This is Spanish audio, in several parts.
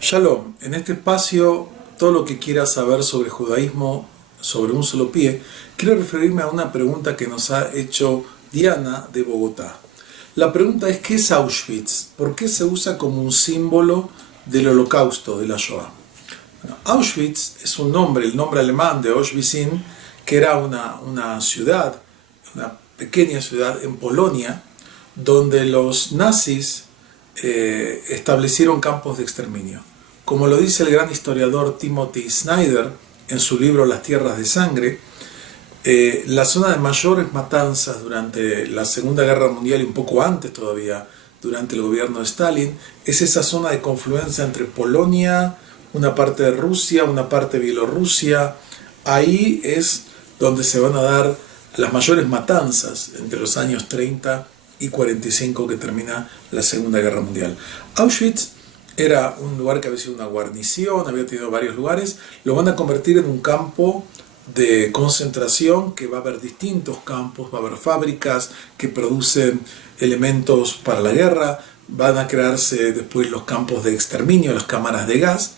Shalom, en este espacio, todo lo que quieras saber sobre judaísmo sobre un solo pie, quiero referirme a una pregunta que nos ha hecho Diana de Bogotá. La pregunta es: ¿qué es Auschwitz? ¿Por qué se usa como un símbolo del holocausto, de la Shoah? Bueno, Auschwitz es un nombre, el nombre alemán de Auschwitzin, que era una ciudad, una pequeña ciudad en Polonia, donde los nazis establecieron campos de exterminio. Como lo dice el gran historiador Timothy Snyder en su libro Las Tierras de Sangre, la zona de mayores matanzas durante la Segunda Guerra Mundial y un poco antes todavía, durante el gobierno de Stalin, es esa zona de confluencia entre Polonia, una parte de Rusia, una parte de Bielorrusia. Ahí es donde se van a dar las mayores matanzas entre los años 30 y 45, que termina la Segunda Guerra Mundial. Auschwitz era un lugar que había sido una guarnición, había tenido varios lugares. Lo van a convertir en un campo de concentración, que va a haber distintos campos, va a haber fábricas que producen elementos para la guerra, van a crearse después los campos de exterminio, las cámaras de gas,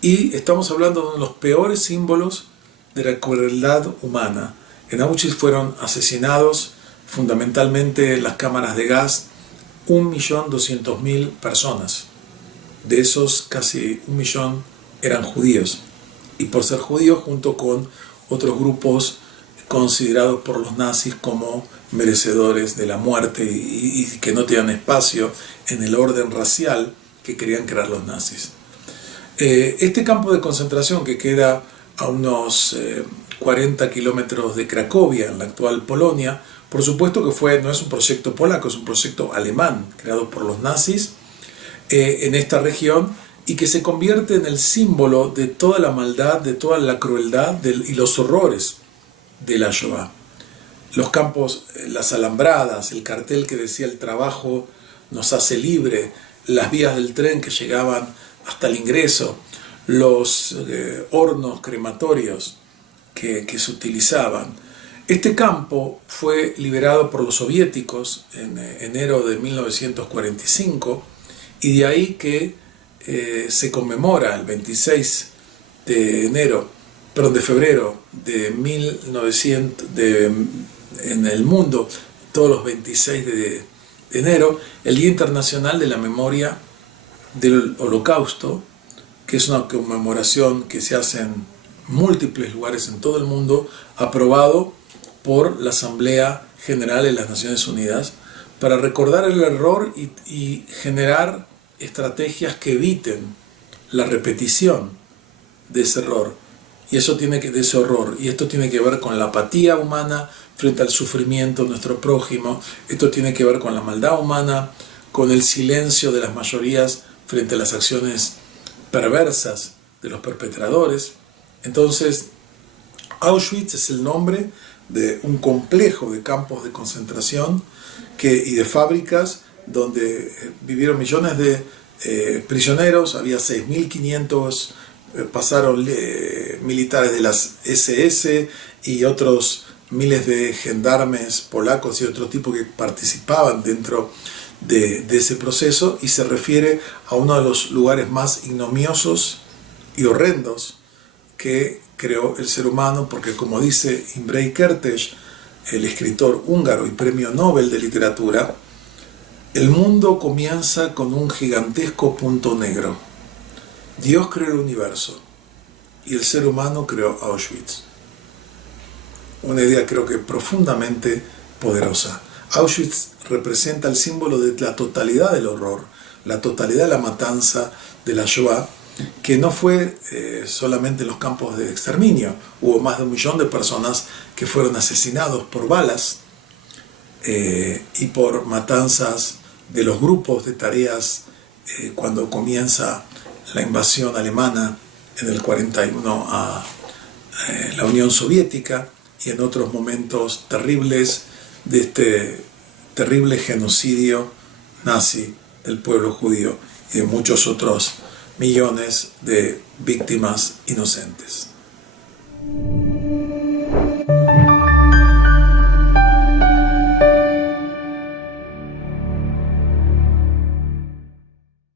y estamos hablando de uno de los peores símbolos de la crueldad humana. En Auschwitz fueron asesinados fundamentalmente en las cámaras de gas 1.200.000 personas. De esos, casi 1 millón eran judíos. Y por ser judíos, junto con otros grupos considerados por los nazis como merecedores de la muerte y que no tenían espacio en el orden racial que querían crear los nazis. Este campo de concentración, que queda a unos 40 kilómetros de Cracovia, en la actual Polonia, por supuesto que no es un proyecto polaco, es un proyecto alemán creado por los nazis en esta región, y que se convierte en el símbolo de toda la maldad, de toda la crueldad y los horrores de la Shoah. Los campos, las alambradas, el cartel que decía "el trabajo nos hace libre", las vías del tren que llegaban hasta el ingreso, los hornos crematorios que se utilizaban. Este campo fue liberado por los soviéticos en enero de 1945, y de ahí que se conmemora el 26 de febrero de 1900, en el mundo, todos los 26 de enero, el Día Internacional de la Memoria del Holocausto, que es una conmemoración que se hace en múltiples lugares en todo el mundo, aprobado por la Asamblea General de las Naciones Unidas, para recordar el error y generar estrategias que eviten la repetición de ese error. Y esto tiene que ver con la apatía humana frente al sufrimiento de nuestro prójimo. Esto tiene que ver con la maldad humana, con el silencio de las mayorías frente a las acciones perversas de los perpetradores. Entonces, Auschwitz es el nombre de un complejo de campos de concentración y de fábricas donde vivieron millones de prisioneros. Había 6.500, pasaron militares de las SS y otros miles de gendarmes polacos y otro tipo que participaban dentro de ese proceso, y se refiere a uno de los lugares más ignominiosos y horrendos que creó el ser humano, porque, como dice Imre Kertész, el escritor húngaro y premio Nobel de literatura, el mundo comienza con un gigantesco punto negro. Dios creó el universo y el ser humano creó Auschwitz. Una idea, creo que profundamente poderosa. Auschwitz representa el símbolo de la totalidad del horror, la totalidad de la matanza de la Shoah, que no fue solamente los campos de exterminio. Hubo más de 1 millón de personas que fueron asesinados por balas y por matanzas de los grupos de tareas cuando comienza la invasión alemana en el 41 a la Unión Soviética, y en otros momentos terribles de este terrible genocidio nazi del pueblo judío y de muchos otros millones de víctimas inocentes.